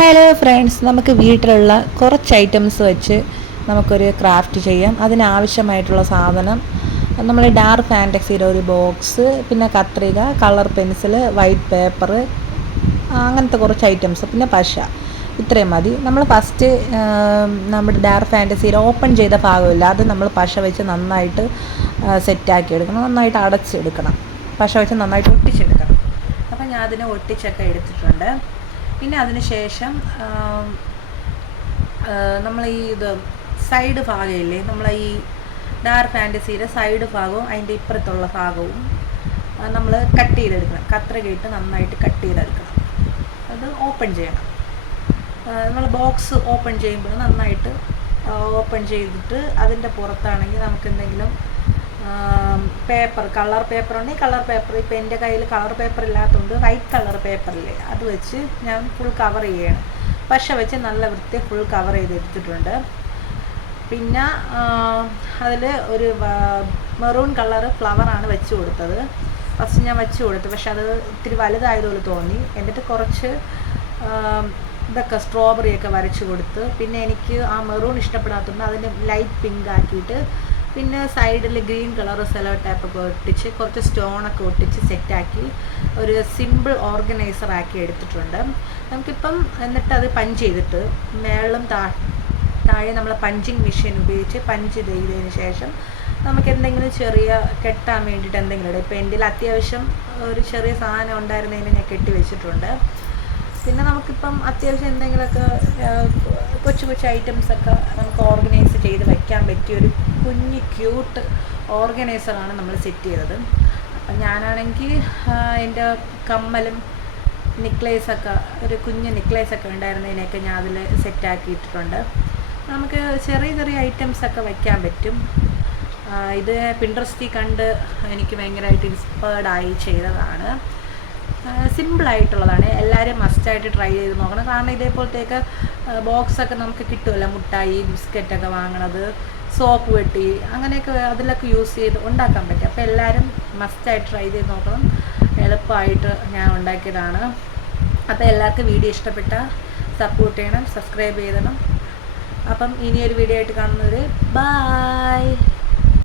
Hello friends, നമുക്ക് വീട്ടിലുള്ള കുറച്ച് ഐറ്റംസ് വെച്ച് നമുക്കൊരു ക്രാഫ്റ്റ് ചെയ്യാം. അതിനാവശ്യമായിട്ടുള്ള സാധനം നമ്മൾ ഡാർക്ക് ഫാൻറ്റസിയുടെ ഒരു ബോക്സ്, പിന്നെ കത്രിക, കളർ പെൻസിൽ, വൈറ്റ് പേപ്പർ, അങ്ങനത്തെ കുറച്ച് ഐറ്റംസ്, പിന്നെ പശ. ഇത്രയും മതി. നമ്മൾ ഫസ്റ്റ് നമ്മുടെ ഡാർക്ക് ഫാൻറ്റസിയിൽ ഓപ്പൺ ചെയ്ത ഭാഗമില്ല, അത് നമ്മൾ പശ വെച്ച് നന്നായിട്ട് സെറ്റാക്കി എടുക്കണം, നന്നായിട്ട് അടച്ചെടുക്കണം, പശ വെച്ച് നന്നായിട്ട് ഒട്ടിച്ചെടുക്കണം. അപ്പോൾ ഞാൻ അതിനെ ഒട്ടിച്ചൊക്കെ എടുത്തിട്ടുണ്ട്. പിന്നെ അതിന് ശേഷം നമ്മൾ ഇത് സൈഡ് ഭാഗമില്ലേ, നമ്മൾ ഈ ഡാർക്ക് ഫാൻറ്റസിയുടെ സൈഡ് ഭാഗവും അതിൻ്റെ ഇപ്പുറത്തുള്ള ഭാഗവും നമ്മൾ കട്ട് ചെയ്തെടുക്കണം. കത്രികയിട്ട് നന്നായിട്ട് കട്ട് ചെയ്തെടുക്കണം. അത് ഓപ്പൺ ചെയ്യണം. നമ്മൾ ബോക്സ് ഓപ്പൺ ചെയ്യുമ്പോൾ നന്നായിട്ട് ഓപ്പൺ ചെയ്തിട്ട് അതിൻ്റെ പുറത്താണെങ്കിൽ നമുക്ക് എന്തെങ്കിലും പേപ്പർ, കളർ പേപ്പർ ഉണ്ടെങ്കിൽ കളർ പേപ്പർ. ഇപ്പം എൻ്റെ കയ്യിൽ കളർ പേപ്പർ ഇല്ലാത്തതുകൊണ്ട് വൈറ്റ് കളർ പേപ്പറില്ലേ, അത് വെച്ച് ഞാൻ ഫുൾ കവർ ചെയ്യണം. പശ വെച്ച് നല്ല വൃത്തി ഫുൾ കവർ ചെയ്തെടുത്തിട്ടുണ്ട്. പിന്നെ അതിൽ ഒരു മെറൂൺ കളർ ഫ്ലവറാണ് വെച്ച് കൊടുത്തത്. ഫസ്റ്റ് ഞാൻ വെച്ച് കൊടുത്തു, പക്ഷെ അത് ഇത്തിരി വലുതായതുപോലെ തോന്നി. എന്നിട്ട് കുറച്ച് ഇതൊക്കെ സ്ട്രോബെറിയൊക്കെ വരച്ച് കൊടുത്ത്. പിന്നെ എനിക്ക് ആ മെറൂൺ ഇഷ്ടപ്പെടാത്തതുകൊണ്ട് അതിന് ലൈറ്റ് പിങ്ക് ആക്കിയിട്ട്, പിന്നെ സൈഡിൽ ഗ്രീൻ കളർ സെലോ ടേപ്പൊക്കെ ഒട്ടിച്ച് കുറച്ച് സ്റ്റോണൊക്കെ ഒട്ടിച്ച് സെറ്റാക്കി ഒരു സിമ്പിൾ ഓർഗനൈസർ ആക്കി എടുത്തിട്ടുണ്ട്. നമുക്കിപ്പം എന്നിട്ട് അത് പഞ്ച് ചെയ്തിട്ട് മേളിലും താഴെ നമ്മൾ പഞ്ചിങ് മെഷീൻ ഉപയോഗിച്ച് പഞ്ച് ചെയ്തതിന് ശേഷം നമുക്ക് എന്തെങ്കിലും ചെറിയ കെട്ടാൻ വേണ്ടിയിട്ട് എന്തെങ്കിലും ഇപ്പം എൻ്റെ അത്യാവശ്യം ഒരു ചെറിയ സാധനം ഉണ്ടായിരുന്നതിന് ഞാൻ കെട്ടി വെച്ചിട്ടുണ്ട്. പിന്നെ നമുക്കിപ്പം അത്യാവശ്യം എന്തെങ്കിലുമൊക്കെ കൊച്ചു കൊച്ചു ഐറ്റംസൊക്കെ നമുക്ക് ഓർഗനൈസ് ചെയ്ത് വയ്ക്കാൻ പറ്റിയൊരു കുഞ്ഞ് ക്യൂട്ട് ഓർഗനൈസറാണ് നമ്മൾ സെറ്റ് ചെയ്തത്. അപ്പം ഞാനാണെങ്കിൽ എൻ്റെ കമ്മലും നെക്ലേസൊക്കെ, ഒരു കുഞ്ഞ് നെക്ലേസൊക്കെ ഉണ്ടായിരുന്നതിനെയൊക്കെ ഞാൻ അതിൽ സെറ്റാക്കിയിട്ടുണ്ട്. നമുക്ക് ചെറിയ ചെറിയ ഐറ്റംസൊക്കെ വയ്ക്കാൻ പറ്റും. ഇത് പിൻട്രസ്റ്റിൽ കണ്ട് എനിക്ക് ഭയങ്കരമായിട്ട് ഇൻസ്പയർഡായി ചെയ്തതാണ്. സിമ്പിളായിട്ടുള്ളതാണ്. എല്ലാവരും മസ്റ്റായിട്ട് ട്രൈ ചെയ്ത് നോക്കണം. കാരണം ഇതേപോലത്തേക്ക് ബോക്സൊക്കെ നമുക്ക് കിട്ടുമല്ലോ, മുട്ടായി ബിസ്ക്കറ്റൊക്കെ വാങ്ങണത്, സോപ്പ് വെട്ടി, അങ്ങനെയൊക്കെ അതിലൊക്കെ യൂസ് ചെയ്ത് ഉണ്ടാക്കാൻ പറ്റും. അപ്പോൾ എല്ലാവരും മസ്റ്റായിട്ട് ട്രൈ ചെയ്ത് നോക്കണം. എളുപ്പമായിട്ട് ഞാൻ ഉണ്ടാക്കിയതാണ്. അപ്പോൾ എല്ലാവർക്കും വീഡിയോ ഇഷ്ടപ്പെട്ടാൽ സപ്പോർട്ട് ചെയ്യണം, സബ്സ്ക്രൈബ് ചെയ്യണം. അപ്പം ഇനിയൊരു വീഡിയോ ആയിട്ട് കാണുന്നത്, ബൈ.